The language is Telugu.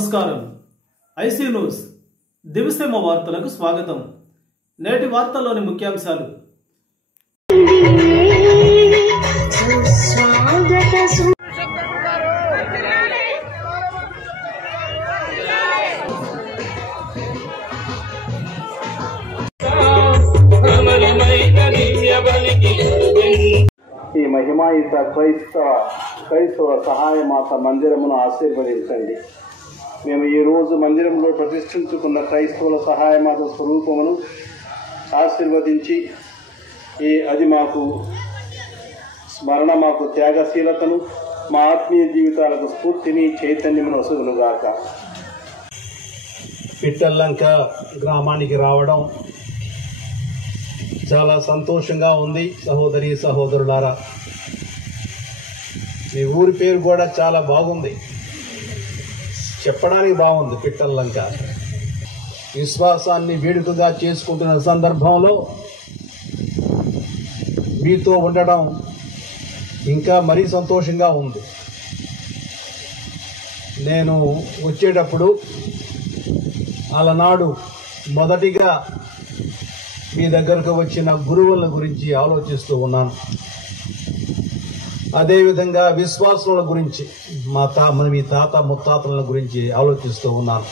నమస్కారం. ఐసీ న్యూస్ దివిసేమ వార్తలకు స్వాగతం. నేటి వార్తల్లోని ముఖ్యాంశాలు. ఈ మహిమాయుత క్రైస్తవ సహాయమాత మందిరమును ఆశీర్వదించండి. మేము ఈరోజు మందిరంలో ప్రతిష్ఠించుకున్న క్రైస్తవుల సహాయమాత స్వరూపమును ఆశీర్వదించి అది మాకు స్మరణ, మాకు త్యాగశీలతను, మా ఆత్మీయ జీవితాలకు స్ఫూర్తిని, చైతన్యమును వసుగునుగాక. పిట్టల్లంక గ్రామానికి రావడం చాలా సంతోషంగా ఉంది. సహోదరి సహోదరులారా, మీ ఊరి పేరు కూడా చాలా బాగుంది, చెప్పడానికి బాగుంది. పిట్టల్లంక విశ్వాసాన్ని వేడుకగా చేసుకుంటున్న సందర్భంలో మీతో ఉండడం ఇంకా మరీ సంతోషంగా ఉంది. నేను వచ్చేటప్పుడు అలనాడు మొదటిగా మీ దగ్గరకు వచ్చిన గురువుల గురించి ఆలోచిస్తూ ఉన్నాను. అదేవిధంగా విశ్వాసుల గురించి, మీ తాత ముత్తాతల గురించి ఆలోచిస్తూ ఉన్నాను.